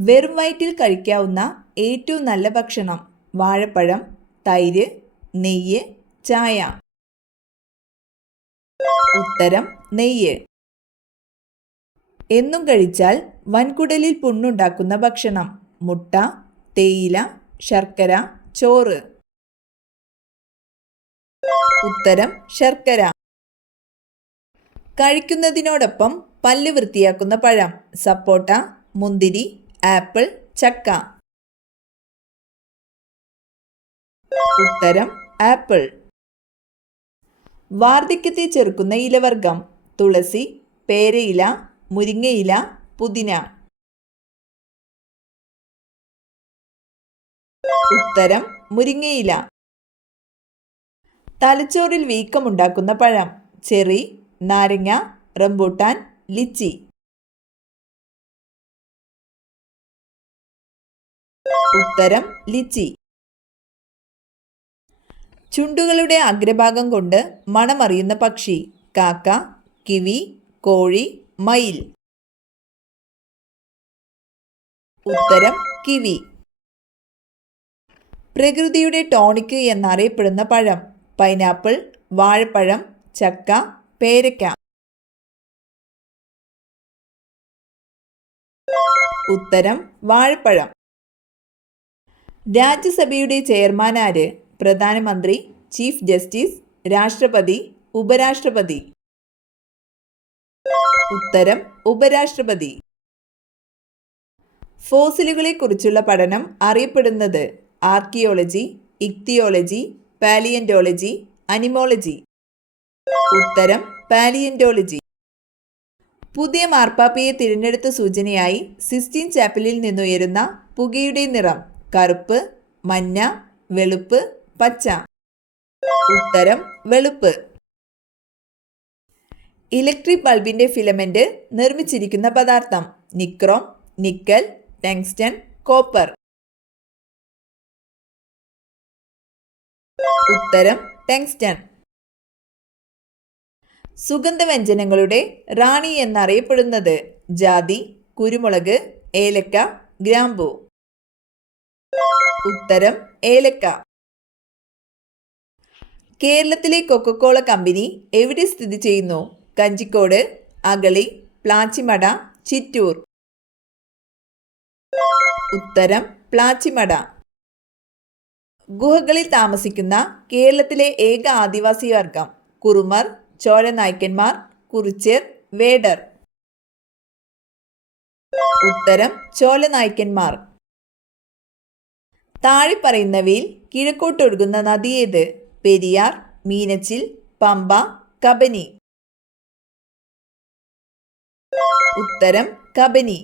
വെറും വയറ്റിൽ കഴിക്കാവുന്ന ഏറ്റവും നല്ല ഭക്ഷണം: വാഴപ്പഴം, തൈര്, നെയ്യ്, ചായ. ഉത്തരം നെയ്യ്. എന്നും കഴിച്ചാൽ വൻകുടലിൽ പുണ്ണുണ്ടാക്കുന്ന ഭക്ഷണം: മുട്ട, തേയില, ശർക്കര, ചോറ്. ഉത്തരം ശർക്കര. കഴിക്കുന്നതിനോടൊപ്പം പല്ല് വൃത്തിയാക്കുന്ന പഴം: സപ്പോട്ട, മുന്തിരി, ആപ്പിൾ, ചക്ക. ഉത്തരം ആപ്പിൾ. വാർദ്ധക്യത്തെ ചെറുക്കുന്ന ഇലവർഗം: തുളസി, പേരയില, മുരിങ്ങയില, പുതിന. ഉത്തരം മുരിങ്ങയില. തലച്ചോറിൽ വീക്കമുണ്ടാക്കുന്ന പഴം: ചെറി, നാരങ്ങ, റംബൂട്ടാൻ, ലിച്ചി. ഉത്തരം ലിച്ചി. ചുണ്ടുകളുടെ അഗ്രഭാഗം കൊണ്ട് മണമറിയുന്ന പക്ഷി: കാക്ക, കിവി, കോഴി, മയിൽ. ഉത്തരം കിവി. പ്രകൃതിയുടെ ടോണിക് എന്നറിയപ്പെടുന്ന പഴം: പൈനാപ്പിൾ, വാഴപ്പഴം, ചക്ക, പേരയ്ക്ക. ഉത്തരം വാഴപ്പഴം. രാജ്യസഭയുടെ ചെയർമാൻ ആര്? പ്രധാനമന്ത്രി, ചീഫ് ജസ്റ്റിസ്, രാഷ്ട്രപതി, ഉപരാഷ്ട്രപതി. ഉത്തരം ഉപരാഷ്ട്രപതി. ഫോസിലുകളെ കുറിച്ചുള്ള പഠനം അറിയപ്പെടുന്നത്: ആർക്കിയോളജി, ഇക്തിയോളജി, പാലിയന്റോളജി, അനിമോളജി. ഉത്തരം പാലിയന്റോളജി. പുതിയ മാർപ്പാപ്പയെ തിരഞ്ഞെടുത്ത സൂചനയായി സിസ്റ്റീൻ ചാപ്പലിൽ നിന്നുയരുന്ന പുകയുടെ നിറം: കറുപ്പ്, മഞ്ഞ, വെളുപ്പ്, പച്ച. ഉത്തരം വെളുപ്പ്. ഇലക്ട്രിക് ബൾബിന്റെ ഫിലമെന്റ് നിർമ്മിച്ചിരിക്കുന്ന പദാർത്ഥം: നിക്രോം, നിക്കൽ, ടങ്സ്റ്റൺ, കോപ്പർ. ഉത്തരം ടങ്സ്റ്റൺ. സുഗന്ധവ്യഞ്ജനങ്ങളുടെ റാണി എന്നറിയപ്പെടുന്നത്: ജാതി, കുരുമുളക്, ഏലക്ക, ഗ്രാമ്പൂ. ഉത്തരം ഏലക്ക. കേരളത്തിലെ കൊക്കക്കോള കമ്പനി എവിടെ സ്ഥിതി ചെയ്യുന്നു? കഞ്ചിക്കോട്, അഗളി, പ്ലാച്ചിമട, ചിറ്റൂർ. ഉത്തരം പ്ലാച്ചിമട. ഗുഹകളിൽ താമസിക്കുന്ന കേരളത്തിലെ ഏക ആദിവാസി വർഗം: കുറുമർ, ചോലനായ്ക്കന്മാർ, കുറിച്യർ, വേടർ. ഉത്തരം ചോലനായ്ക്കന്മാർ. താഴെ പറയുന്നവയിൽ കിഴക്കോട്ടൊഴുകുന്ന നദി ഏത്? പെരിയാർ, മീനച്ചിൽ, പമ്പ, കബനി. ഉത്തരം കബനി.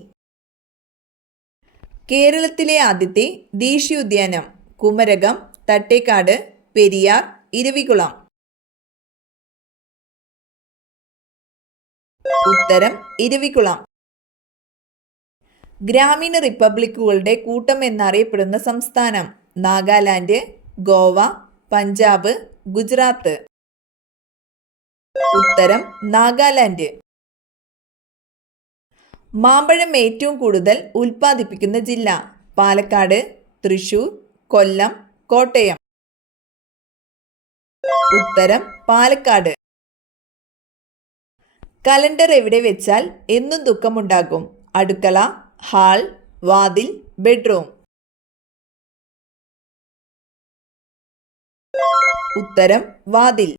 കേരളത്തിലെ ആദ്യത്തെ ദേശീയോദ്യാനം: കുമരകം, തട്ടേക്കാട്, പെരിയാർ, ഇരവികുളം. ഉത്തരം ഇരവികുളം. ഗ്രാമീണ റിപ്പബ്ലിക്കുകളുടെ കൂട്ടം എന്നറിയപ്പെടുന്ന സംസ്ഥാനം: നാഗാലാൻഡ്, ഗോവ, പഞ്ചാബ്, ഗുജറാത്ത്. ഉത്തരം നാഗാലാൻഡ്. മാമ്പഴം ഏറ്റവും കൂടുതൽ ഉൽപ്പാദിപ്പിക്കുന്ന ജില്ല: പാലക്കാട്, തൃശൂർ, കൊല്ലം, കോട്ടയം. ഉത്തരം പാലക്കാട്. കലണ്ടർ എവിടെ വെച്ചാൽ എന്നും ദുഃഖമുണ്ടാകും? അടുക്കള, ഹാൾ, വാതിൽ, ബെഡ്റൂം. ഉത്തരം വാതിൽ.